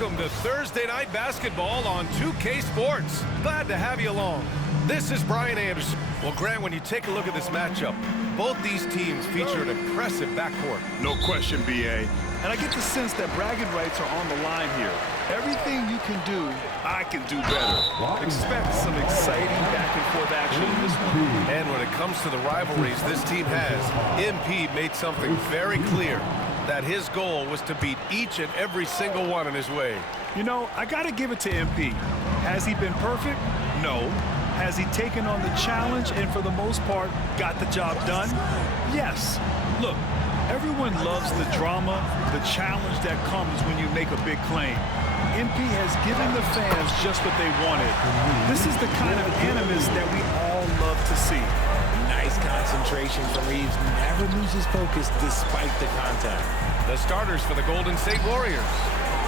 Welcome to Thursday Night Basketball on 2K Sports. Glad to have you along. This is Brian Anderson. Well, Grant, when you take a look at this matchup, both these teams feature an impressive backcourt. No question, B.A. And I get the sense that bragging rights are on the line here. Everything you can do, I can do better. Expect some exciting back-and-forth action in this one. And when it comes to the rivalries this team has, MP made something very clear, that his goal was to beat each and every single one in his way. You know, I got to give it to MP. Has he been perfect? No. Has he taken on the challenge and, for the most part, got the job done? Yes. Look, everyone loves the drama, the challenge that comes when you make a big claim. MP has given the fans just what they wanted. This is the kind of animus that we all love to see. Nice concentration from Reeves. Never loses focus despite the contact. The starters for the Golden State Warriors.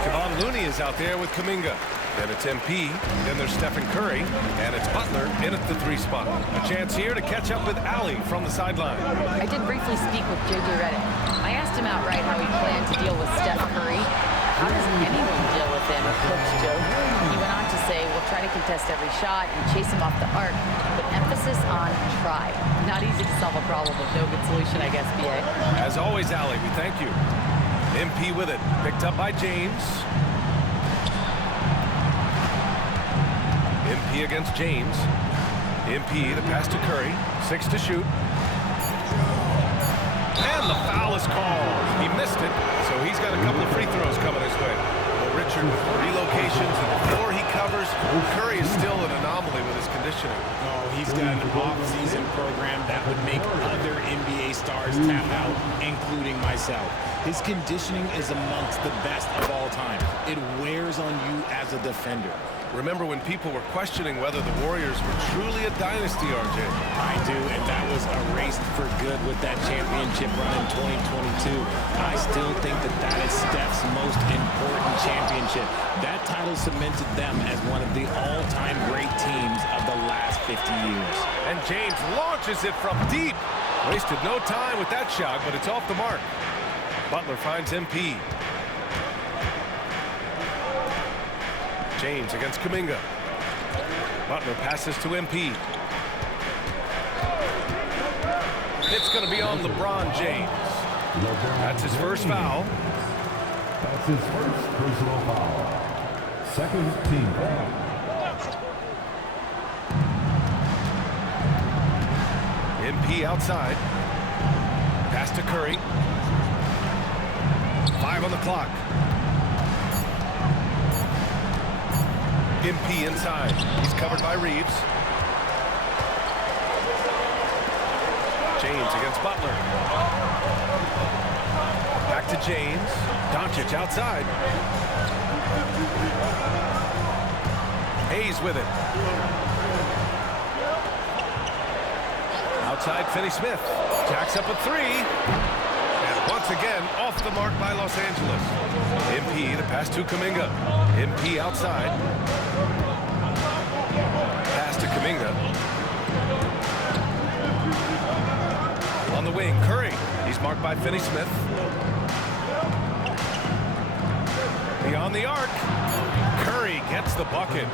Kevon Looney is out there with Kuminga. Then it's MP, then there's Stephen Curry, and it's Butler in at the 3 spot. A chance here to catch up with Allie from the sideline. I did briefly speak with Jogo. I asked him outright how he planned to deal with Steph Curry. How does anyone deal with him, Coach Joe? He went on to say, we'll try to contest every shot and chase him off the arc, but emphasis on try. Not easy to solve a problem with no good solution, I guess, B.A. As always, Allie, we thank you. MP with it, picked up by James. MP against James. MP, the pass to Curry. 6 to shoot. And the foul is called. He missed it, so he's got a couple of free throws coming his way. Well, Richard, with 3 locations and the 4 he covers, Curry is still an anomaly with his conditioning. Oh, he's got an off-season program that would make other NBA stars tap out, including myself. His conditioning is amongst the best of all time. It wears on you as a defender. Remember when people were questioning whether the Warriors were truly a dynasty, RJ? I do, and that was erased for good with that championship run in 2022. I still think that is Steph's most important championship. That title cemented them as one of the all-time great teams of the last 50 years. And James launches it from deep. Wasted no time with that shot, but it's off the mark. Butler finds MP. James against Kuminga. Butler passes to MP. It's going to be on LeBron James. That's his first foul. That's his first personal foul. Second team foul. MP outside. Pass to Curry. 5 on the clock. MP inside. He's covered by Reeves. James against Butler. Back to James. Doncic outside. Hayes with it. Outside, Finney-Smith. Jacks up a 3. And once again, off the mark by Los Angeles. MP, the pass to Kuminga. MP outside. Pass to Kuminga. On the wing, Curry. He's marked by Finney-Smith. Beyond the arc. Curry gets the bucket.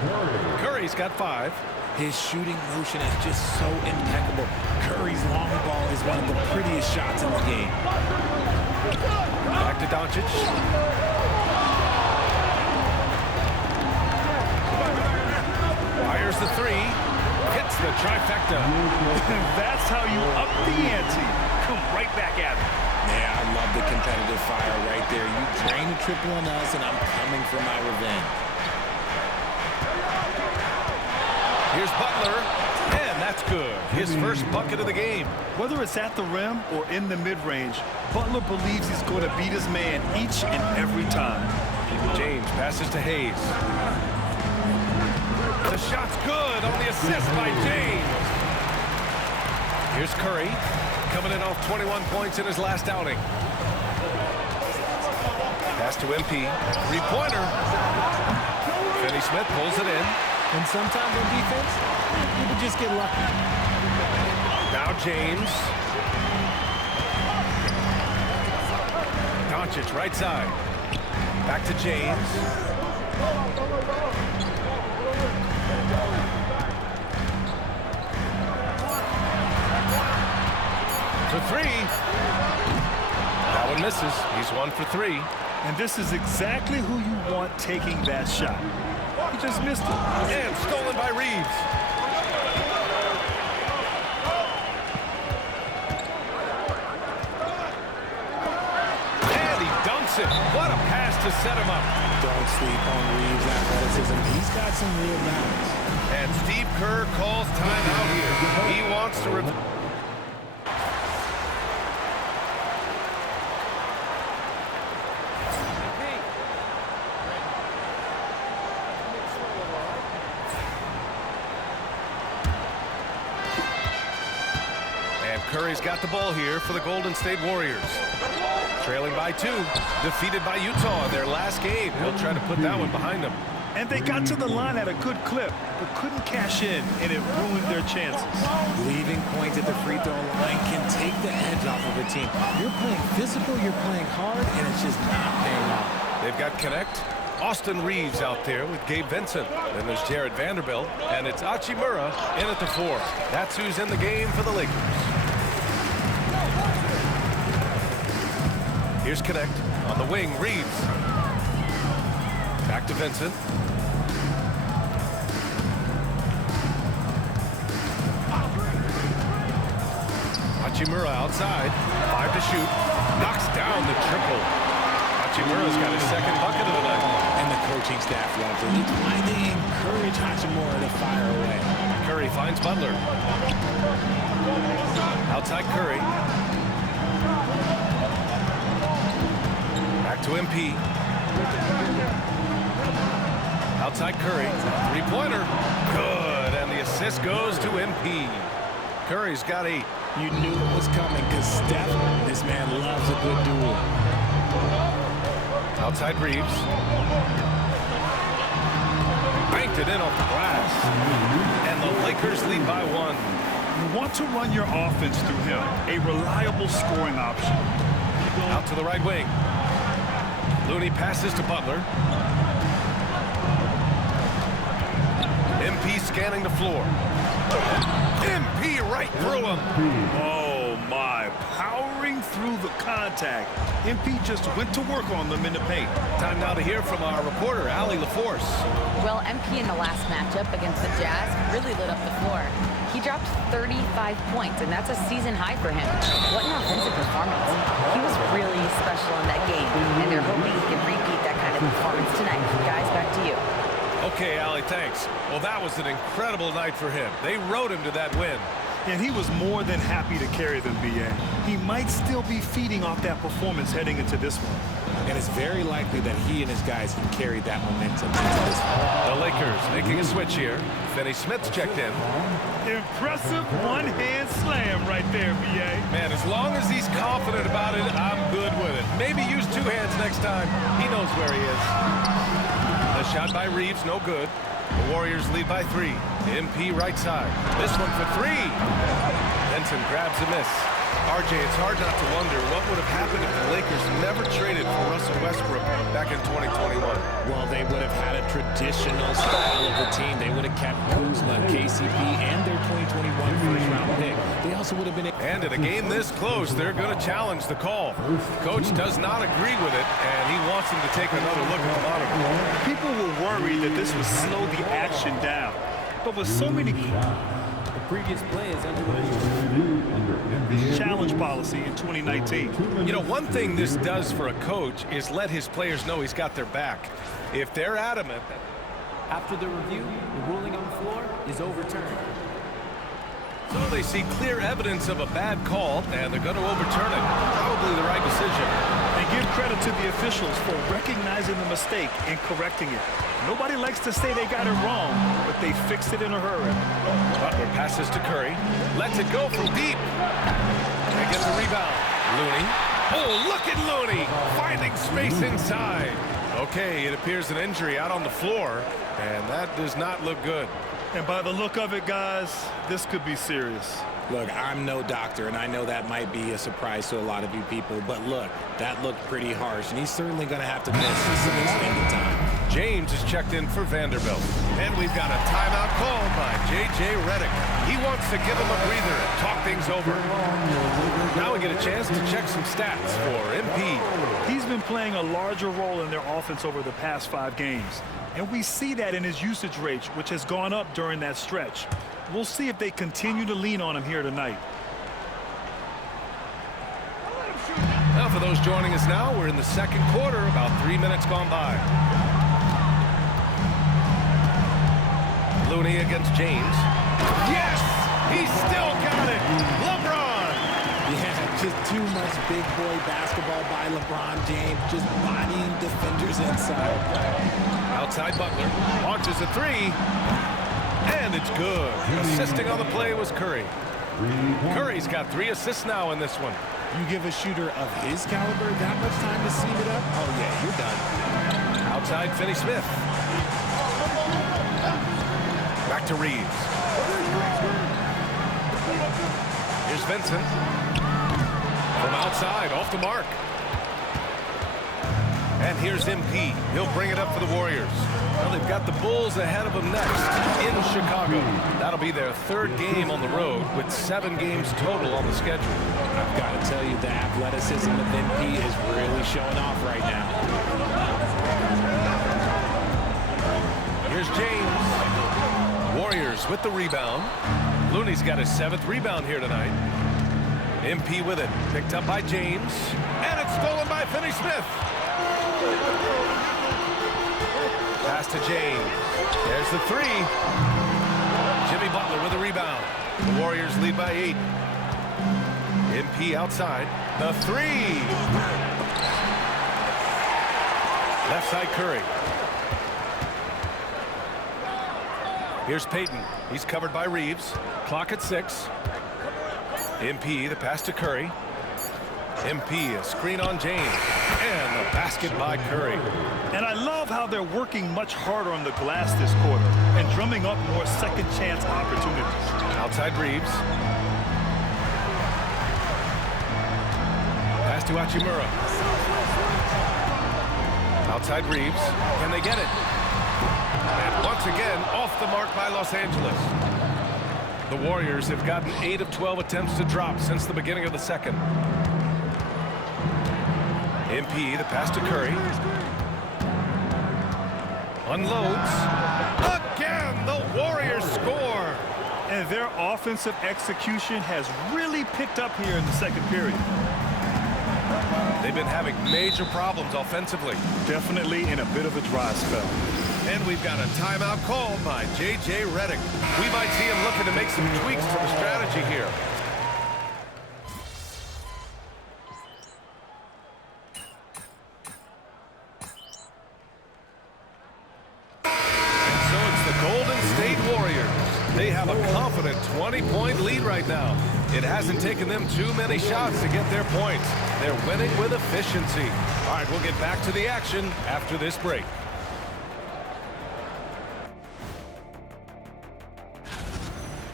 Curry's got 5. His shooting motion is just so impeccable. Curry's long ball is one of the prettiest shots in the game. Back to Doncic. Fires the 3. Hits the trifecta. That's how you up the ante. Come right back at it. Yeah, I love the competitive fire right there. You drain a triple on us, and I'm coming for my revenge. Here's Butler, and that's good. His first bucket of the game. Whether it's at the rim or in the mid-range, Butler believes he's going to beat his man each and every time. James passes to Hayes. The shot's good on the assist by James. Here's Curry, coming in off 21 points in his last outing. Pass to MP. 3-pointer. Finney-Smith pulls it in. And sometimes on defense, people just get lucky. Now James. Doncic right side. Back to James. For three. That one misses. He's 1 for 3. And this is exactly who you want taking that shot. He just missed it. And stolen by Reeves. And he dunks it. What a pass to set him up. Don't sleep on Reeves' athleticism. He's got some real balance. And Steve Kerr calls timeout here. He wants to... Curry's got the ball here for the Golden State Warriors. Trailing by 2, defeated by Utah in their last game. He'll try to put that one behind him. And they got to the line at a good clip, but couldn't cash in, and it ruined their chances. Leaving points at the free throw line can take the edge off of a team. You're playing physical, you're playing hard, and it's just not paying off. They've got Connect. Austin Reeves out there with Gabe Vincent. Then there's Jared Vanderbilt, and it's Hachimura in at the 4. That's who's in the game for the Lakers. Here's Connect on the wing, Reeves. Back to Vincent. Hachimura outside, 5 to shoot. Knocks down the triple. Hachimura's got his second bucket of the night. And the coaching staff loves it. It's why they encourage Hachimura to fire away. Curry finds Butler. Outside Curry. Back to MP. Outside Curry. Three-pointer. Good. And the assist goes to MP. Curry's got 8. You knew it was coming because Steph, this man loves a good duel. Outside Reeves. Banked it in off the glass. And the Lakers lead by 1. You want to run your offense through him, a reliable scoring option. Out to the right wing. Looney passes to Butler. MP scanning the floor. MP right through him. Oh, my. Powering through the contact. MP just went to work on them in the paint. Time now to hear from our reporter, Allie LaForce. Well, MP in the last matchup against the Jazz really lit up the floor. He dropped 35 points, and that's a season high for him. What an offensive performance. He was really special in that game, and they're hoping he can repeat that kind of performance tonight. Guys, back to you. Okay, Allie, thanks. Well, that was an incredible night for him. They rode him to that win. And he was more than happy to carry them, B.A. He might still be feeding off that performance heading into this one. And it's very likely that he and his guys can carry that momentum into this one. The Lakers making a switch here. Finney Smith's checked in. Impressive one-hand slam right there, B.A. Man, as long as he's confident about it, I'm good with it. Maybe use 2 hands next time. He knows where he is. The shot by Reeves, no good. The Warriors lead by 3. MP right side. This one for 3. Benson grabs a miss. RJ, it's hard not to wonder what would have happened if the Lakers never traded for Russell Westbrook back in 2021. Well, they would have had a traditional style of the team. They would have kept Kuzma, KCP, and their 2021 first-round pick. They also would have been... And in a game this close, they're going to challenge the call. Coach does not agree with it, and he wants him to take another look at the monitor. People were worried that this would slow the action down. But with so many... previous play is under the challenge policy in 2019. You know, one thing this does for a coach is let his players know he's got their back. If they're adamant that... After the review, the ruling on the floor is overturned. So they see clear evidence of a bad call, and they're going to overturn it. Probably the right decision. And give credit to the officials for recognizing the mistake and correcting it. Nobody likes to say they got it wrong, but they fixed it in a hurry. Butler passes to Curry. Lets it go from deep. And gets a rebound. Looney. Oh, look at Looney finding space inside. Okay, it appears an injury out on the floor, and that does not look good. And by the look of it, guys, this could be serious. Look, I'm no doctor, and I know that might be a surprise to a lot of you people, but look, that looked pretty harsh, and he's certainly going to have to miss some extended time. James is checked in for Vanderbilt. And we've got a timeout called by J.J. Redick. He wants to give him a breather and talk things over. Now we get a chance to check some stats for MP. He's been playing a larger role in their offense over the past 5 games. And we see that in his usage rate, which has gone up during that stretch. We'll see if they continue to lean on him here tonight. Now for those joining us now, we're in the second quarter, about 3 minutes gone by. Looney against James. Yes! He still got it! LeBron! Yeah, just too much big boy basketball by LeBron James, just bodying defenders inside. Outside Butler, launches a 3, and it's good. Assisting on the play was Curry. Curry's got 3 assists now in this one. You give a shooter of his caliber that much time to seam it up, oh yeah, you're done. Outside Finney-Smith. Back to Reeves. Here's Vincent. From outside, off the mark. And here's MP. He'll bring it up for the Warriors. Well, they've got the Bulls ahead of them next in Chicago. That'll be their 3rd game on the road with 7 games total on the schedule. I've got to tell you, the athleticism of MP is really showing off right now. Here's James. Warriors with the rebound. Looney's got his 7th rebound here tonight. MP with it. Picked up by James. And it's stolen by Finney-Smith. Pass to James. There's the 3. Jimmy Butler with a rebound. The Warriors lead by 8. MP outside. The 3. Left side Curry. Here's Payton. He's covered by Reeves. Clock at 6. MP, the pass to Curry. MP, a screen on James. And the basket by Curry. And I love how they're working much harder on the glass this quarter and drumming up more second chance opportunities. Outside Reeves. Pass to Hachimura. Outside Reeves. Can they get it? And once again, off the mark by Los Angeles. The Warriors have gotten 8 of 12 attempts to drop since the beginning of the second. MP, the pass to Curry. Unloads. Again, the Warriors score. And their offensive execution has really picked up here in the second period. They've been having major problems offensively. Definitely in a bit of a dry spell. And we've got a timeout called by J.J. Redick. We might see him looking to make some tweaks to the strategy here. And so it's the Golden State Warriors. They have a confident 20-point lead right now. It hasn't taken them too many shots to get their points. They're winning with efficiency. All right, we'll get back to the action after this break.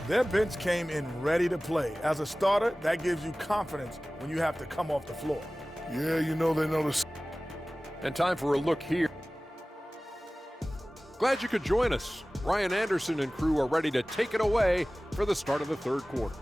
Their bench came in ready to play. As a starter, that gives you confidence when you have to come off the floor. Yeah, you know they know the... And time for a look here. Glad you could join us. Ryan Anderson and crew are ready to take it away for the start of the 3rd quarter.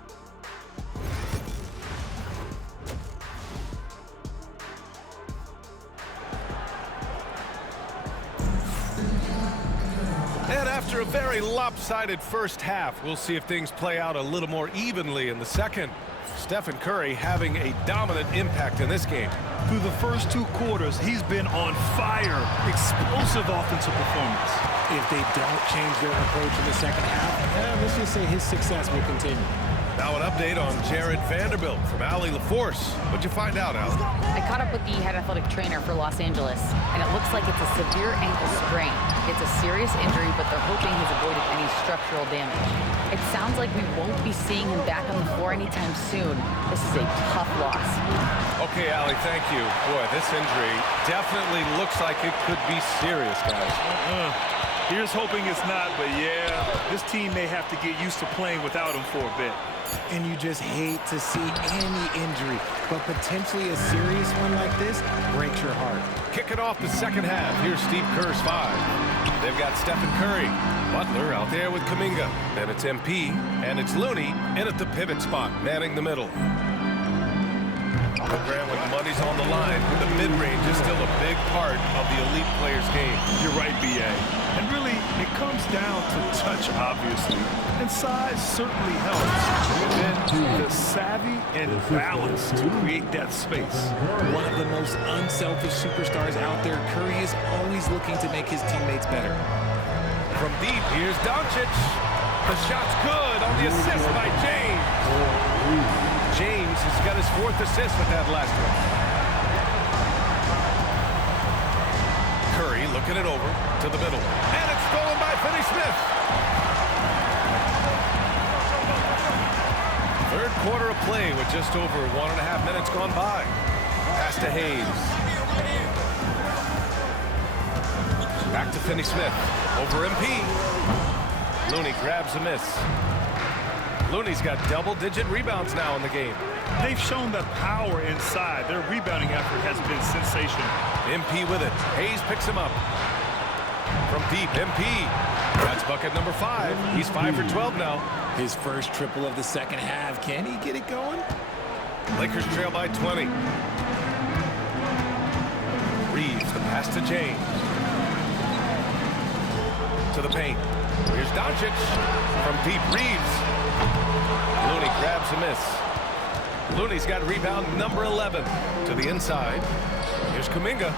And after a very lopsided first half, we'll see if things play out a little more evenly in the second. Stephen Curry having a dominant impact in this game. Through the first 2 quarters, he's been on fire. Explosive offensive performance. If they don't change their approach in the second half, let's just say his success will continue. Now an update on Jared Vanderbilt from Allie LaForce. What'd you find out, Allie? I caught up with the head athletic trainer for Los Angeles, and it looks like it's a severe ankle sprain. It's a serious injury, but they're hoping he's avoided any structural damage. It sounds like we won't be seeing him back on the floor anytime soon. This is a tough loss. Okay, Allie, thank you. Boy, this injury definitely looks like it could be serious, guys. Here's hoping it's not, but yeah, this team may have to get used to playing without him for a bit. And you just hate to see any injury, but potentially a serious one like this breaks your heart. Kicking off the second half, here's Steve Kerr's 5. They've got Stephen Curry. Butler out there with Kuminga. Then it's MP, and it's Looney in at the pivot spot, manning the middle. Grant, when the money's on the line, the mid-range is still a big part of the elite player's game. You're right, B.A. And really, it comes down to touch, obviously. And size certainly helps. But then the savvy and balance to create that space. One of the most unselfish superstars out there, Curry is always looking to make his teammates better. From deep, here's Doncic. The shot's good on the assist by James. James has got his 4th assist with that last one. Curry looking it over to the middle. And it's stolen by Finney-Smith. Third quarter of play with just over 1.5 minutes gone by. Pass to Hayes. Back to Finney-Smith. Over MP. Looney grabs a miss. Looney's got double-digit rebounds now in the game. They've shown that power inside. Their rebounding effort has been sensational. MP with it. Hayes picks him up. From deep, MP. That's bucket number 5. He's 5 for 12 now. His first triple of the second half. Can he get it going? Lakers trail by 20. Reeves, the pass to James. To the paint. Here's Doncic. From deep, Reeves. Looney grabs a miss. Looney's got rebound number 11 to the inside. Here's Kuminga.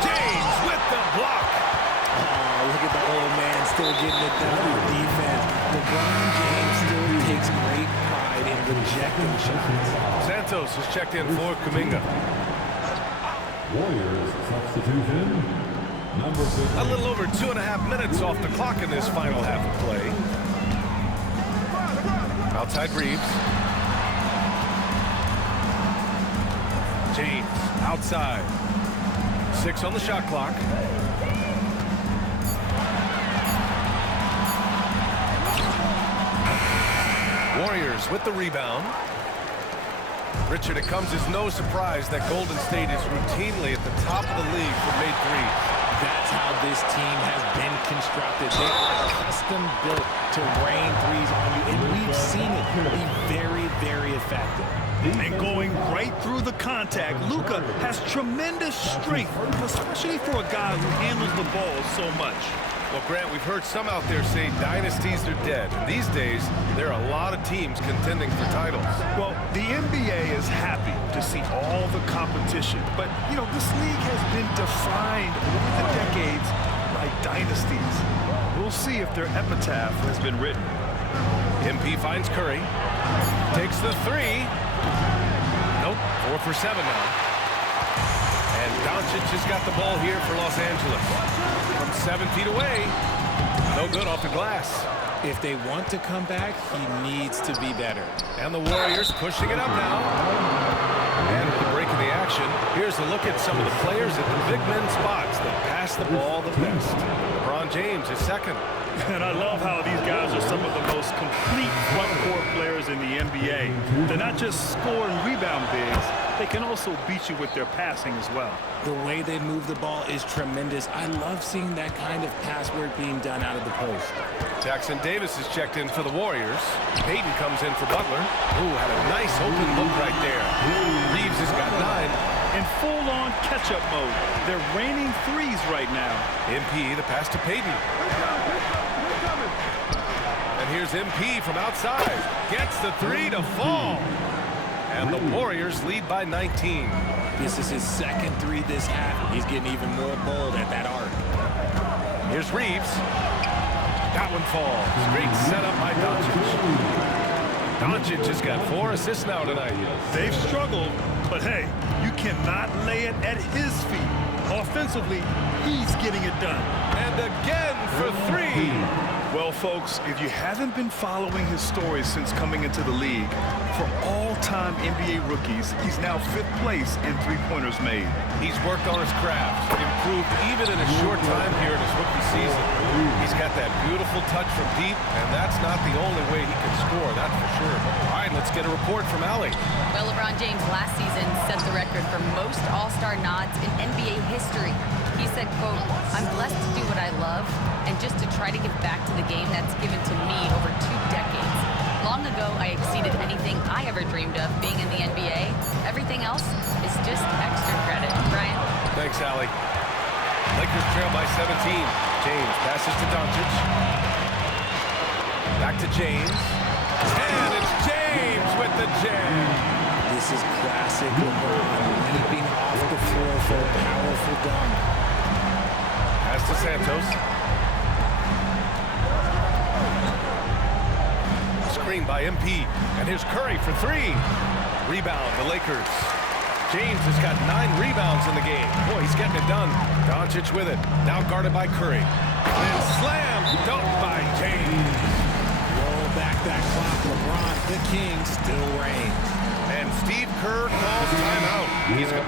James with the block. Oh, look at the old man still getting it done on defense. LeBron James still takes great pride in rejecting shots. Santos has checked in for Kuminga. Warriors substitution. Number 15. A little over 2.5 minutes off the clock in this final half of play. Outside Reeves. James outside. 6 on the shot clock. Warriors with the rebound. Richard, it comes as no surprise that Golden State is routinely at the top of the league for made threes. That's how this team has been constructed. They are custom built to rain threes on you, and we've seen it be very, very effective. And going right through the contact, Luka has tremendous strength, especially for a guy who handles the ball so much. Well, Grant, we've heard some out there say dynasties are dead. These days, there are a lot of teams contending for titles. Well, the NBA is happy to see all the competition. But, you know, this league has been defined over the decades by dynasties. We'll see if their epitaph has been written. MP finds Curry. Takes the 3. Nope, 4 for 7 now. And Doncic has got the ball here for Los Angeles. From 7 feet away. No good off the glass. If they want to come back, he needs to be better. And the Warriors pushing it up now. And at the break of the action, here's a look at some of the players at the big men spots that pass the ball the best. LeBron James is second. And I love how these guys are some of the most complete front court players in the NBA. They're not just score and rebound bigs, they can also beat you with their passing as well. The way they move the ball is tremendous. I love seeing that kind of pass work being done out of the post. Jackson Davis is checked in for the Warriors. Payton comes in for Butler. Ooh, had a nice open look right there. Reeves has got 9. In full-on catch-up mode. They're raining threes right now. MP, the pass to Payton. And here's MP from outside. Gets the 3 to fall. And the Warriors lead by 19. This is his second 3 this half. He's getting even more bold at that arc. Here's Reeves. That one falls. Great setup by Doncic. Doncic has got 4 assists now tonight. They've struggled, but hey, you cannot lay it at his feet. Offensively, he's getting it done. And again for 3. Well, folks, if you haven't been following his story since coming into the league, for all-time NBA rookies, he's now 5th place in three-pointers made. He's worked on his craft, improved even in a short time here in his rookie season. He's got that beautiful touch from deep, and that's not the only way he can score, that's for sure. All right, let's get a report from Allie. Well, LeBron James last season set the record for most All-Star nods in NBA history. He said, quote, "I'm blessed to do what I love and just to try to give back to the game that's given to me over 2 decades. Long ago, I exceeded anything I ever dreamed of being in the NBA. Everything else is just extra credit." Brian? Thanks, Allie. Lakers trail by 17. James passes to Doncic. Back to James. And it's James with the jam. This is classic LeBron, leaping off the floor for a powerful dunk. Pass to Santos. Screen by MP. And here's Curry for 3. Rebound, the Lakers. James has got 9 rebounds in the game. Boy, he's getting it done. Doncic with it. Now guarded by Curry. And slam dunk by James. Roll back that clock. LeBron, the king, still reigns. And Steve Kerr calls timeout. He's got...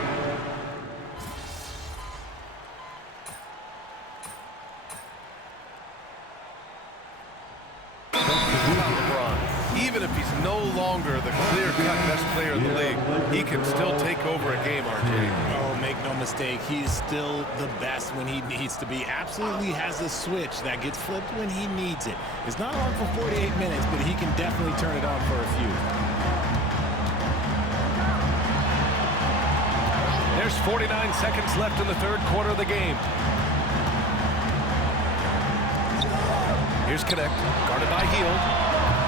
LeBron, even if he's no longer the clear-cut best player in the league, he can still take over a game, RJ. Oh, make no mistake, he is still the best when he needs to be. Absolutely has a switch that gets flipped when he needs it. It's not on for 48 minutes, but he can definitely turn it on for a few. There's 49 seconds left in the 3rd quarter of the game. Here's Connect, guarded by Hield.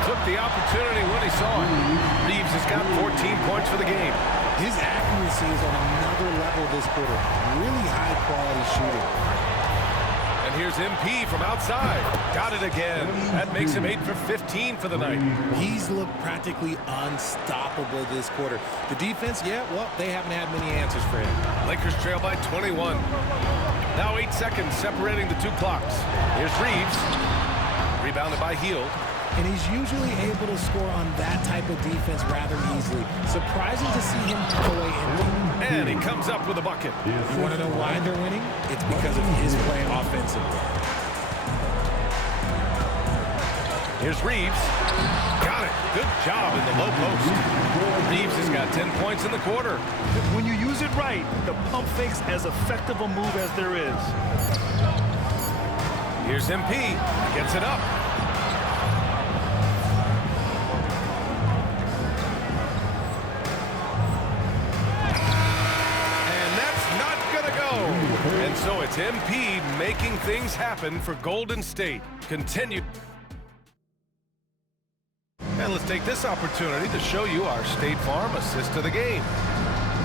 Took the opportunity when he saw it. Reeves has got 14 points for the game. His accuracy is on another level this quarter. Really high-quality shooting. And here's MP from outside. Got it again. That makes him 8 for 15 for the night. He's looked practically unstoppable this quarter. The defense, yeah, well, they haven't had many answers for him. Lakers trail by 21. Now 8 seconds separating the 2 clocks. Here's Reeves. Rebounded by Hield. And he's usually able to score on that type of defense rather easily. Surprising to see him put away empty. And he comes up with a bucket. You want to know why they're winning? It's because of his play offensively. Here's Reeves. Got it. Good job in the low post. Reeves has got 10 points in the quarter. When you use it right, the pump fake's as effective a move as there is. Here's MP. Gets it up. And that's not going to go. And so it's MP making things happen for Golden State. Continue. And let's take this opportunity to show you our State Farm assist of the game.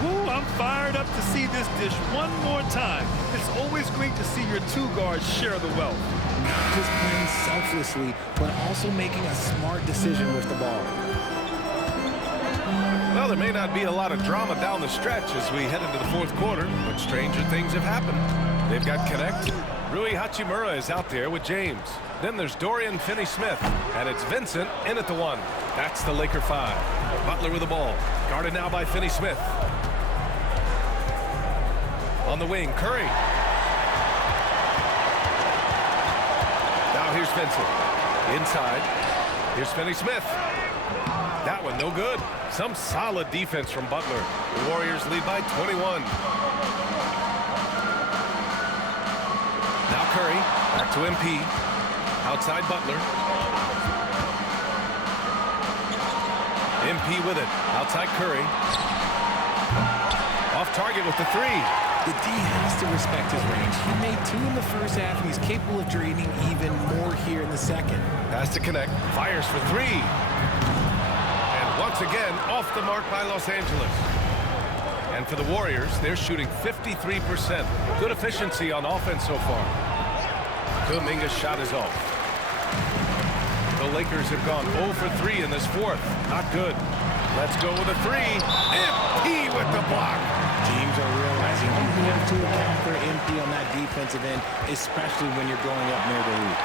Woo, I'm fired up to see this dish one more time. It's always great to see your 2 guards share the wealth. Not just playing selflessly, but also making a smart decision with the ball. Well, there may not be a lot of drama down the stretch as we head into the 4th quarter, but stranger things have happened. They've got Connect. Rui Hachimura is out there with James. Then there's Dorian Finney-Smith, and it's Vincent in at the 1. That's the Laker 5. Butler with the ball. Guarded now by Finney-Smith. On the wing, Curry. Now here's Vincent. Inside. Here's Finney-Smith. That one no good. Some solid defense from Butler. The Warriors lead by 21. Now Curry. Back to MP. Outside Butler. MP with it. Outside Curry. Off target with the 3. The D has to respect his range. He made 2 in the first half, and he's capable of draining even more here in the second. Pass to Connect. Fires for 3. And once again, off the mark by Los Angeles. And for the Warriors, they're shooting 53%. Good efficiency on offense so far. Kuminga's shot is off. The Lakers have gone 0 for 3 in this 4th. Not good. Let's go with a 3. MP with the block. Teams are realizing you have to account for MP on that defensive end, especially when you're going up near the hoop.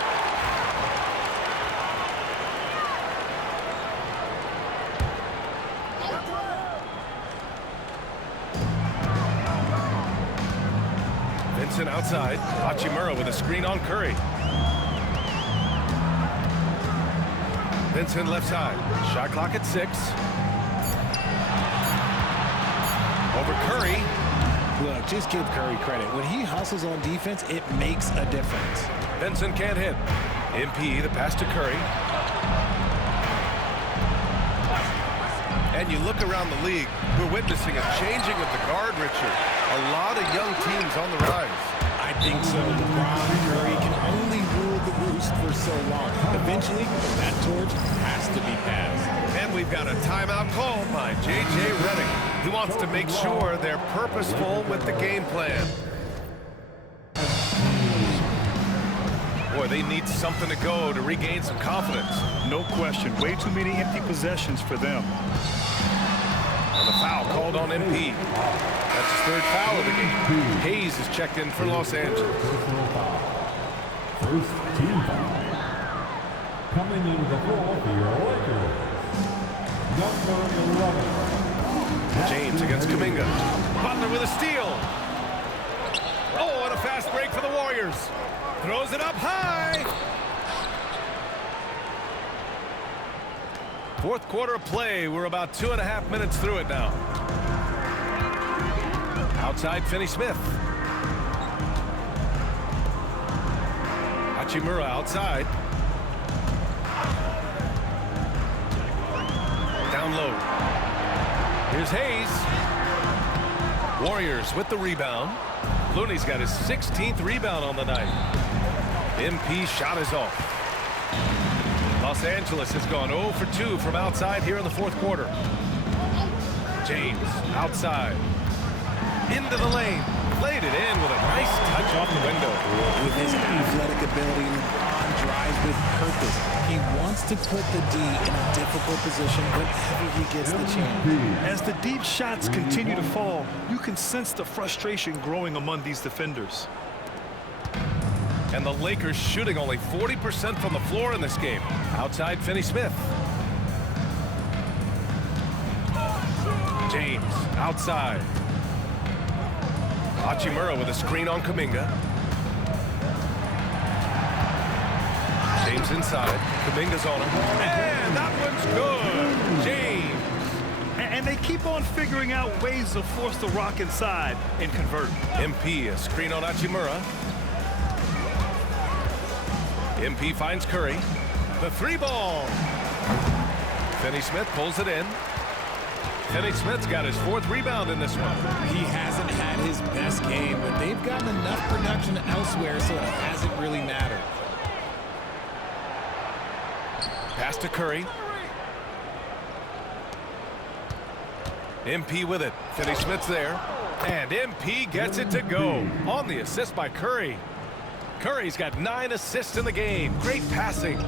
outside. Hachimura with a screen on Curry. Vincent left side. Shot clock at 6. Over Curry. Look, just give Curry credit. When he hustles on defense, it makes a difference. Vincent can't hit. MP, the pass to Curry. And you look around the league, we're witnessing a changing of the guard, Richard. A lot of young teams on the rise. I think so. LeBron Curry can only rule the roost for so long. Eventually, that torch has to be passed. And we've got a timeout called by J.J. Redick. He wants to make sure they're purposeful with the game plan. Boy, they need something to go to regain some confidence. No question. Way too many empty possessions for them. And the foul called on MP. That's his 3rd foul of the game. Hayes is checked in for Los Angeles. First team foul. Coming into the floor for your Lakers. Number 11. James against Kuminga. Butler with a steal. Oh, and a fast break for the Warriors. Throws it up high. 4th quarter of play. We're about 2.5 minutes through it now. Outside, Finney-Smith. Hachimura outside. Down low. Here's Hayes. Warriors with the rebound. Looney's got his 16th rebound on the night. MP shot is off. Los Angeles has gone 0 for 2 from outside here in the 4th quarter. James outside. Into the lane. Played it in with a nice touch off the window. With his athletic ability, LeBron drives with purpose. He wants to put the D in a difficult position whenever he gets the chance. As the deep shots continue to fall, you can sense the frustration growing among these defenders. And the Lakers shooting only 40% from the floor in this game. Outside, Finney-Smith. James outside. Hachimura with a screen on Kuminga. James inside. Kuminga's on him. And that one's good. James. And they keep on figuring out ways to force the rock inside and convert. MP, a screen on Hachimura. MP finds Curry. The 3-ball. Finney-Smith pulls it in. Finney-Smith's got his 4th rebound in this one. He hasn't had his best game, but they've gotten enough production elsewhere, so it hasn't really mattered. Pass to Curry. MP with it. Finney-Smith's there. And MP gets it to go. On the assist by Curry. Curry's got 9 assists in the game. Great passing.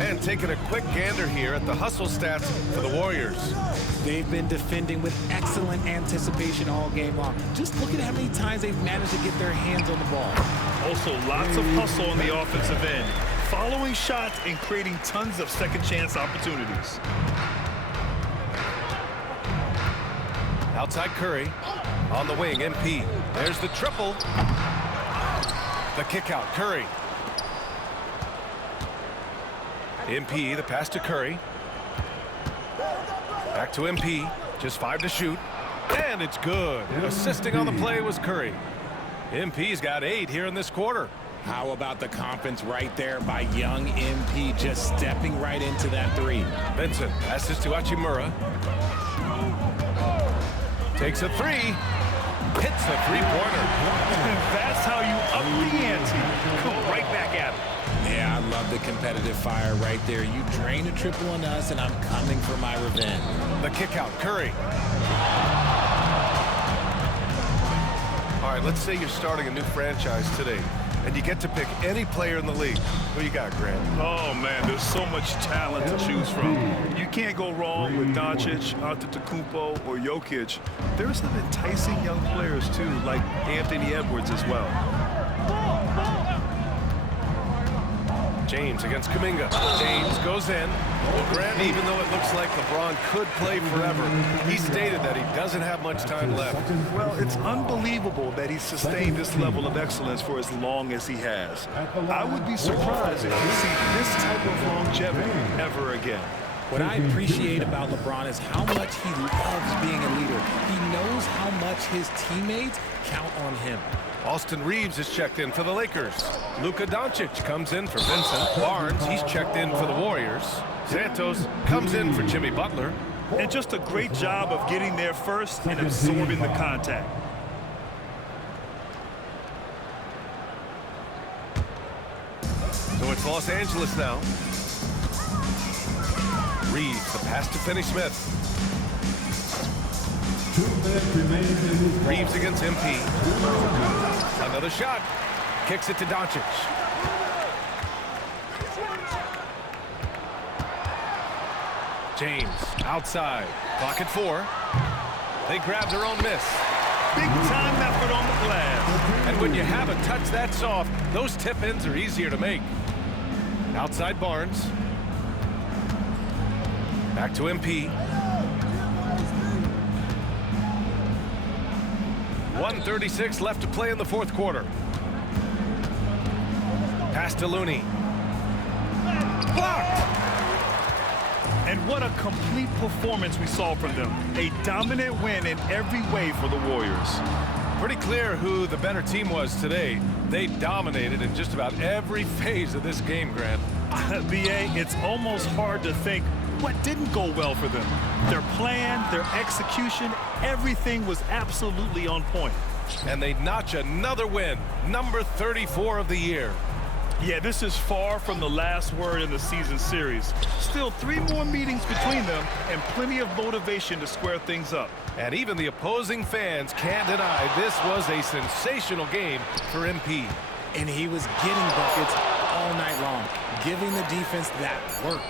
And taking a quick gander here at the hustle stats for the Warriors. They've been defending with excellent anticipation all game long. Just look at how many times they've managed to get their hands on the ball. Also, lots of hustle on the offensive end. Following shots and creating tons of second chance opportunities. Outside Curry. On the wing, MP. There's the triple. The kick out, Curry. MP, the pass to Curry. Back to MP. Just 5 to shoot. And it's good. Assisting on the play was Curry. MP's got 8 here in this quarter. How about the confidence right there by young MP, just stepping right into that 3. Vincent passes to Hachimura. Takes a 3. Hits the 3-pointer. That's how you up the ante. Come right back at it. Yeah, I love the competitive fire right there. You drain a triple on us, and I'm coming for my revenge. The kick out, Curry. All right, let's say you're starting a new franchise today, and you get to pick any player in the league. Who you got, Grant? Oh, man, there's so much talent to choose from. You can't go wrong with Doncic, Antetokounmpo, or Jokic. There's some enticing young players, too, like Anthony Edwards as well. James against Kuminga. James goes in. Well, Grant, even though it looks like LeBron could play forever, he stated that he doesn't have much time left. Well, it's unbelievable that he's sustained this level of excellence for as long as he has. I would be surprised if we see this type of longevity ever again. What I appreciate about LeBron is how much he loves being a leader. He knows how much his teammates count on him. Austin Reeves is checked in for the Lakers. Luka Doncic comes in for Vincent. Barnes, he's checked in for the Warriors. Santos comes in for Jimmy Butler. And just a great job of getting there first and absorbing the contact. So it's Los Angeles now. Reeves, the pass to Finney-Smith. 2 minutes remaining in this ball. Reeves against MP. Another shot. Kicks it to Doncic. James outside. Clock at 4. They grab their own miss. Big time effort on the glass. And when you have a touch that soft, those tip-ins are easier to make. Outside Barnes. Back to MP. 1:36 left to play in the fourth quarter. Pass to Looney. Blocked! And what a complete performance we saw from them. A dominant win in every way for the Warriors. Pretty clear who the better team was today. They dominated in just about every phase of this game, Grant. B.A., it's almost hard to think what didn't go well for them. Their plan, their execution, everything was absolutely on point. And they notch another win, number 34 of the year. Yeah, this is far from the last word in the season series. Still 3 more meetings between them and plenty of motivation to square things up. And even the opposing fans can't deny this was a sensational game for MP. And he was getting buckets all night long, giving the defense that work.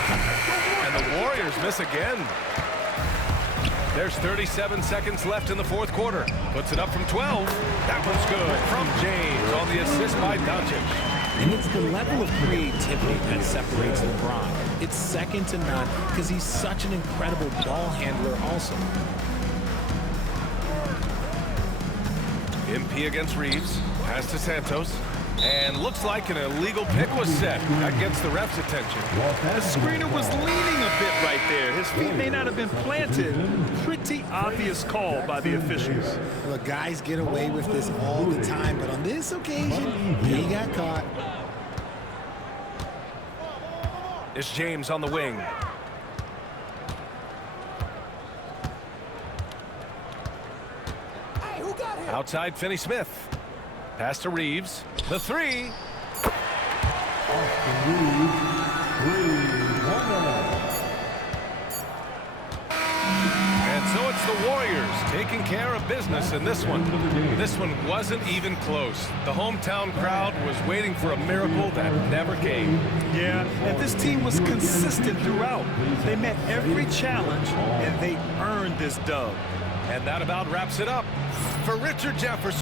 And the Warriors miss again. There's 37 seconds left in the fourth quarter. Puts it up from 12. That one's good from James on the assist by Doncic. And it's the level of creativity that separates LeBron. It's second to none because he's such an incredible ball handler also. MP against Reeves. Pass to Santos. And looks like an illegal pick was set. That gets the ref's attention. The screener was leaning a bit right there. His feet may not have been planted. Pretty obvious call by the officials. Look, guys get away with this all the time, but on this occasion, he got caught. It's James on the wing. Outside Finney-Smith. Pass to Reeves. The 3. And so it's the Warriors taking care of business in this one. This one wasn't even close. The hometown crowd was waiting for a miracle that never came. Yeah, and this team was consistent throughout. They met every challenge, and they earned this dub. And that about wraps it up. For Richard Jefferson.